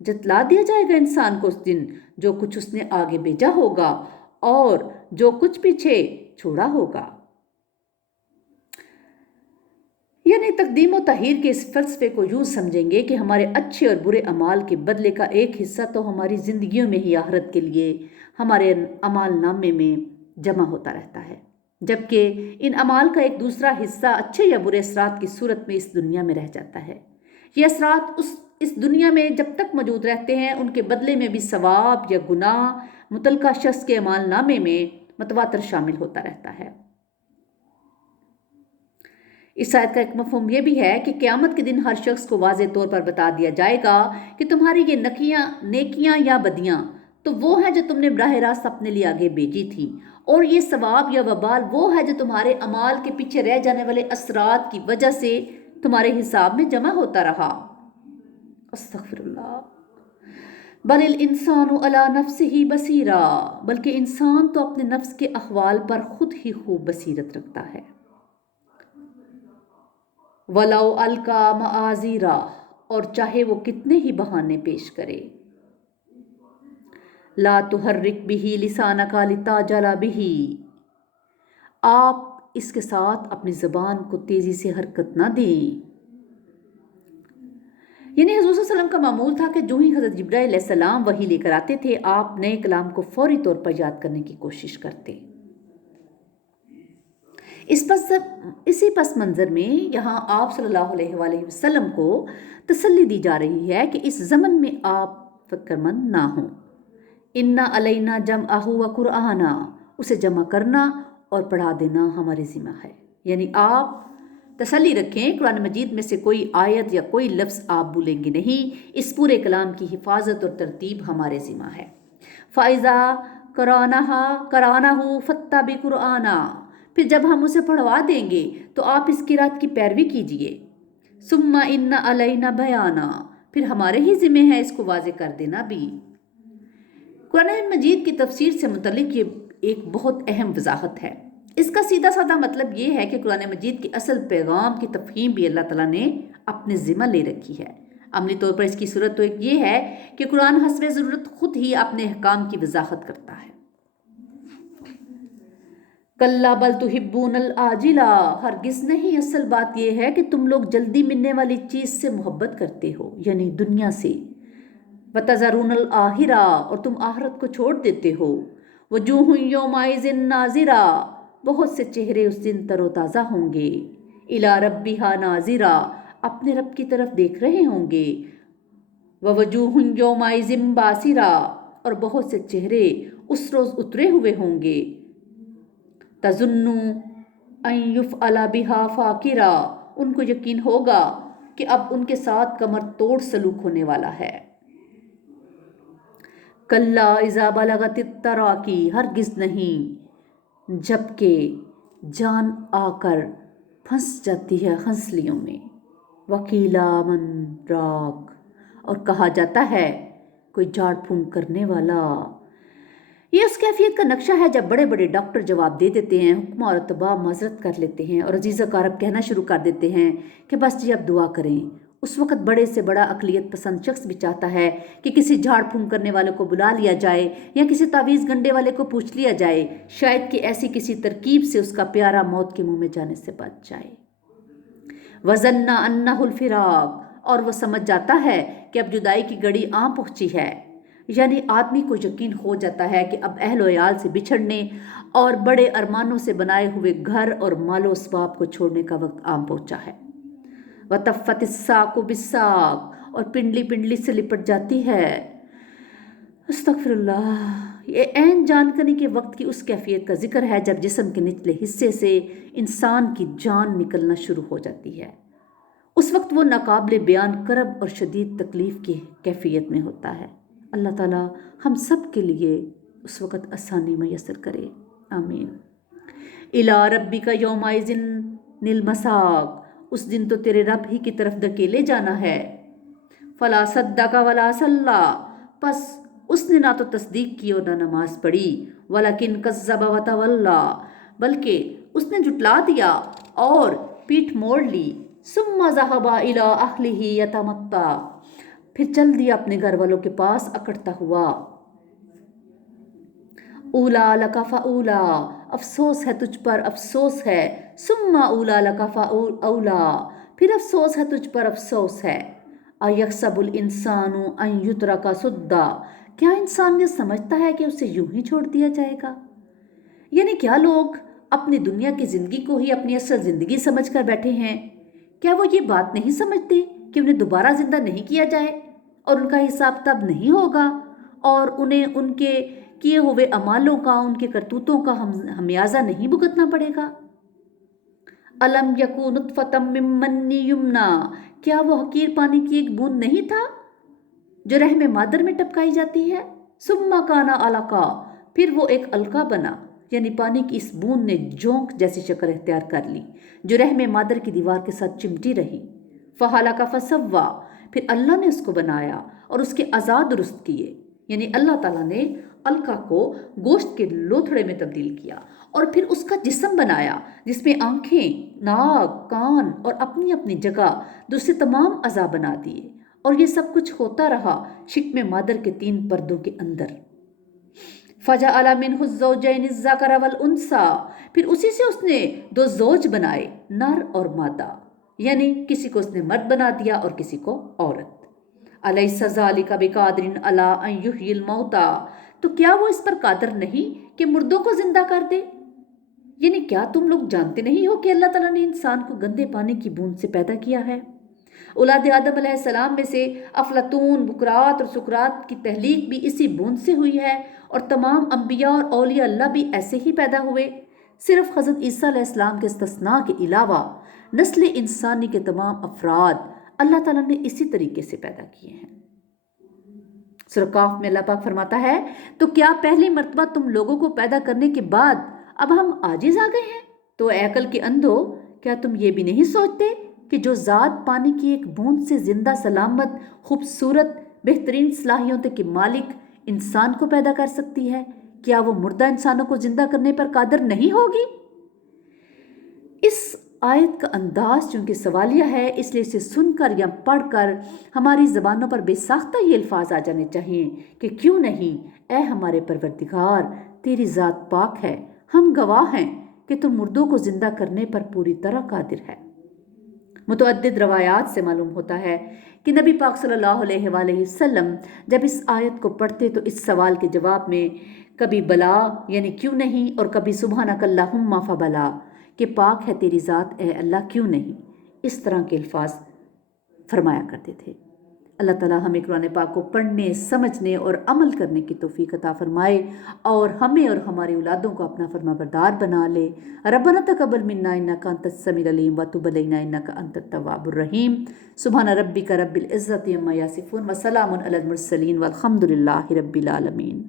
جتلا دیا جائے گا انسان کو اس دن جو کچھ اس نے آگے بھیجا ہوگا اور جو کچھ پیچھے چھوڑا ہوگا۔ یعنی تقدیم و تاخیر کے اس فلسفے کو یوں سمجھیں گے کہ ہمارے اچھے اور برے اعمال کے بدلے کا ایک حصہ تو ہماری زندگیوں میں ہی آخرت کے لیے ہمارے اعمال نامے میں جمع ہوتا رہتا ہے، جبکہ ان اعمال کا ایک دوسرا حصہ اچھے یا برے اثرات کی صورت میں اس دنیا میں رہ جاتا ہے۔ یہ اثرات اس دنیا میں جب تک موجود رہتے ہیں ان کے بدلے میں بھی ثواب یا گناہ متعلقہ شخص کے اعمال نامے میں متواتر شامل ہوتا رہتا ہے۔ اس آیت کا ایک مفہوم یہ بھی ہے کہ قیامت کے دن ہر شخص کو واضح طور پر بتا دیا جائے گا کہ تمہاری یہ نیکیاں یا بدیاں تو وہ ہے جو تم نے براہ راست اپنے لیے آگے بھیجی تھی، اور یہ ثواب یا وبال وہ ہے جو تمہارے اعمال کے پیچھے رہ جانے والے اثرات کی وجہ سے تمہارے حساب میں جمع ہوتا رہا۔ استغفر اللہ۔ بل الانسان علی نفسہ بصیرہ، بلکہ انسان تو اپنے نفس کے احوال پر خود ہی خوب بصیرت رکھتا ہے۔ وَلَوْ أَلْقَىٰ مَعَاذِيرَهُ، اور چاہے وہ کتنے ہی بہانے پیش کرے۔ لَا تُحَرِّكْ بِهِ لِسَانَكَ لِتَعْجَلَ بِهِ، آپ اس کے ساتھ اپنی زبان کو تیزی سے حرکت نہ دیں۔ یعنی حضور صلی اللہ علیہ وسلم کا معمول تھا کہ جو ہی حضرت جبرائیل علیہ السلام وحی لے کر آتے تھے آپ نئے کلام کو فوری طور پر یاد کرنے کی کوشش کرتے۔ اسی پس منظر میں یہاں آپ صلی اللہ علیہ وآلہ وسلم کو تسلی دی جا رہی ہے کہ اس زمن میں آپ فکر مند نہ ہوں۔ اِنَّ عَلَيْنَا جَمْعَهُ وَقُرْآنَهُ، اسے جمع کرنا اور پڑھا دینا ہمارے ذمہ ہے۔ یعنی آپ تسلی رکھیں، قرآن مجید میں سے کوئی آیت یا کوئی لفظ آپ بھولیں گے نہیں، اس پورے کلام کی حفاظت اور ترتیب ہمارے ذمہ ہے۔ فَإِذَا قَرَأْنَاهُ فَاتَّبِعْ قُرْآنَهُ، پھر جب ہم اسے پڑھوا دیں گے تو آپ اس قرأت کی پیروی کیجئے۔ ثُمَّ إِنَّ عَلَيْنَا بَيَانَهُ، پھر ہمارے ہی ذمہ ہے اس کو واضح کر دینا بھی۔ قرآن مجید کی تفسیر سے متعلق یہ ایک بہت اہم وضاحت ہے۔ اس کا سیدھا سادہ مطلب یہ ہے کہ قرآن مجید کی اصل پیغام کی تفہیم بھی اللہ تعالیٰ نے اپنے ذمہ لے رکھی ہے۔ عملی طور پر اس کی صورت تو ایک یہ ہے کہ قرآن حسب ضرورت خود ہی اپنے احکام کی وضاحت کرتا ہے۔ کَلَّا بَلْ تُحِبُّونَ الْعَاجِلَةَ، ہرگز نہیں، اصل بات یہ ہے کہ تم لوگ جلدی ملنے والی چیز سے محبت کرتے ہو، یعنی دنیا سے۔ وَتَذَرُونَ الْآخِرَةَ، اور تم آخرت کو چھوڑ دیتے ہو۔ وَجُوهٌ يَوْمَئِذٍ نَاظِرَةٌ، بہت سے چہرے اس دن تر و تازہ ہوں گے۔ اِلیٰ رَبِّهَا نَاظِرَةٌ، اپنے رب کی طرف دیکھ رہے ہوں گے۔ وَوَجُوهٌ يَوْمَئِذٍ بَاسِرَةٌ، اور بہت سے چہرے اس روز اترے ہوئے ہوں گے۔ تَظُنُّ أَن يُفْعَلَ بِهَا فَاقِرَةٌ، ان کو یقین ہوگا کہ اب ان کے ساتھ کمر توڑ سلوک ہونے والا ہے۔ کَلَّا إِذَا بَلَغَتِ التَّرَاقِي، ہرگز نہیں، جبکہ جان آ کر پھنس جاتی ہے ہنسلیوں میں۔ وَقِيلَ مَنْ رَاقٍ، اور کہا جاتا ہے کوئی جھاڑ پھونک کرنے والا۔ یہ اس کیفیت کا نقشہ ہے جب بڑے بڑے ڈاکٹر جواب دے دیتے ہیں، حکماء اور اتباع معذرت کر لیتے ہیں اور عزیز اقارب کہنا شروع کر دیتے ہیں کہ بس جی اب دعا کریں۔ اس وقت بڑے سے بڑا عقلیت پسند شخص بھی چاہتا ہے کہ کسی جھاڑ پھونک کرنے والے کو بلا لیا جائے یا کسی تعویذ گنڈے والے کو پوچھ لیا جائے، شاید کہ ایسی کسی ترکیب سے اس کا پیارا موت کے منہ میں جانے سے بچ جائے۔ وَظَنَّ أَنَّهُ الْفِرَاقُ، اور وہ سمجھ جاتا ہے کہ اب جدائی کی گھڑی آ پہنچی ہے۔ یعنی آدمی کو یقین ہو جاتا ہے کہ اب اہل و عیال سے بچھڑنے اور بڑے ارمانوں سے بنائے ہوئے گھر اور مال و اسباب کو چھوڑنے کا وقت آ پہنچا ہے۔ وَتَفَّتِ السَّاقُ بِالسَّاقِ، اور پنڈلی پنڈلی سے لپٹ جاتی ہے۔ استغفر اللہ۔ یہ عین جانکنی کے وقت کی اس کیفیت کا ذکر ہے جب جسم کے نچلے حصے سے انسان کی جان نکلنا شروع ہو جاتی ہے۔ اس وقت وہ ناقابل بیان کرب اور شدید تکلیف کی کیفیت میں ہوتا ہے۔ اللہ تعالیٰ ہم سب کے لیے اس وقت آسانی میسر کرے، آمین۔ اِلیٰ رَبِّکَ یَوْمَئِذٍ الْمَسَاقُ، اس دن تو تیرے رب ہی کی طرف دھکیلے جانا ہے۔ فَلَا صَدَّقَ وَلَا صَلَّىٰ، پس اس نے نہ تو تصدیق کی اور نہ نماز پڑھی۔ وَلَكِنْ كَذَّبَ وَتَوَلَّىٰ، بلکہ اس نے جھٹلا دیا اور پیٹھ موڑ لی۔ ثُمَّ ذَهَبَ إِلَىٰ أَهْلِهِ يَتَمَطَّىٰ، پھر چل دیا اپنے گھر والوں کے پاس اکڑتا ہوا۔ اولا لکا فاولا، افسوس ہے تجھ پر افسوس ہے، سما اولا لکا فاولا، پھر افسوس ہے تجھ پر افسوس ہے۔ ایحسب الانسان ان یترک سدی، کیا انسان یہ سمجھتا ہے کہ اسے یوں ہی چھوڑ دیا جائے گا؟ یعنی کیا لوگ اپنی دنیا کی زندگی کو ہی اپنی اصل زندگی سمجھ کر بیٹھے ہیں؟ کیا وہ یہ بات نہیں سمجھتے کہ انہیں دوبارہ زندہ نہیں کیا جائے اور ان کا حساب تب نہیں ہوگا اور انہیں ان کے کیے ہوئے اعمالوں کا، ان کے کرتوتوں کا خمیازہ نہیں بھگتنا پڑے گا؟ الم یکون نطفۃ من منی یمنا، کیا وہ حقیر پانی کی ایک بوند نہیں تھا جو رحم مادر میں ٹپکائی جاتی ہے؟ ثم کان علقہ، پھر وہ ایک القا بنا، یعنی پانی کی اس بوند نے جونک جیسی شکل اختیار کر لی جو رحم مادر کی دیوار کے ساتھ چمٹی رہی۔ فخلق فسوی، پھر اللہ نے اس کو بنایا اور اس کے اعضاء درست کیے، یعنی اللہ تعالیٰ نے القا کو گوشت کے لوتھڑے میں تبدیل کیا اور پھر اس کا جسم بنایا جس میں آنکھیں، ناک، کان اور اپنی اپنی جگہ دوسرے تمام اعضاء بنا دیے، اور یہ سب کچھ ہوتا رہا شکم مادر کے 3 پردوں کے اندر۔ فجعل منہ الزوجین الذکر والانثی، پھر اسی سے اس نے 2 زوج بنائے، نر اور مادہ، یعنی کسی کو اس نے مرد بنا دیا اور کسی کو عورت۔ الیس ذلک بقادر علی ان یحیی الموتی، تو کیا وہ اس پر قادر نہیں کہ مردوں کو زندہ کر دے؟ یعنی کیا تم لوگ جانتے نہیں ہو کہ اللہ تعالیٰ نے انسان کو گندے پانی کی بوند سے پیدا کیا ہے؟ اولاد آدم علیہ السلام میں سے افلاطون، بقراط اور سقراط کی تخلیق بھی اسی بوند سے ہوئی ہے، اور تمام انبیاء اور اولیاء اللہ بھی ایسے ہی پیدا ہوئے۔ صرف حضرت عیسیٰ علیہ السلام کے استثناء کے علاوہ نسل انسانی کے تمام افراد اللہ تعالیٰ نے اسی طریقے سے پیدا کیے ہیں۔ سورہ کاف میں اللہ پاک فرماتا ہے، تو کیا پہلی مرتبہ تم لوگوں کو پیدا کرنے کے بعد اب ہم عاجز آ گئے ہیں؟ تو اے عقل کے اندھو، کیا تم یہ بھی نہیں سوچتے کہ جو ذات پانی کی ایک بوند سے زندہ، سلامت، خوبصورت، بہترین صلاحیتوں کے مالک انسان کو پیدا کر سکتی ہے، کیا وہ مردہ انسانوں کو زندہ کرنے پر قادر نہیں ہوگی؟ اس آیت کا انداز چونکہ سوالیہ ہے، اس لیے اسے سن کر یا پڑھ کر ہماری زبانوں پر بے ساختہ یہ الفاظ آ جانے چاہیے کہ کیوں نہیں، اے ہمارے پروردگار، تیری ذات پاک ہے، ہم گواہ ہیں کہ تو مردوں کو زندہ کرنے پر پوری طرح قادر ہے۔ متعدد روایات سے معلوم ہوتا ہے کہ نبی پاک صلی اللہ علیہ وآلہ وسلم جب اس آیت کو پڑھتے تو اس سوال کے جواب میں کبھی بلا یعنی کیوں نہیں، اور کبھی سبحانک اللہم فبلا، کہ پاک ہے تیری ذات اے اللہ کیوں نہیں، اس طرح کے الفاظ فرمایا کرتے تھے۔ اللہ تعالیٰ ہمیں قرآن پاک کو پڑھنے، سمجھنے اور عمل کرنے کی توفیق عطا فرمائے اور ہمیں اور ہماری اولادوں کو اپنا فرما بردار بنا لے۔ ربنا تقبل منا انک انت السمیع العلیم وتب علینا انک انت التواب الرحیم۔ سبحان ربک رب العزۃ عما یصفون وسلام علی المرسلین والحمد للہ رب العالمین۔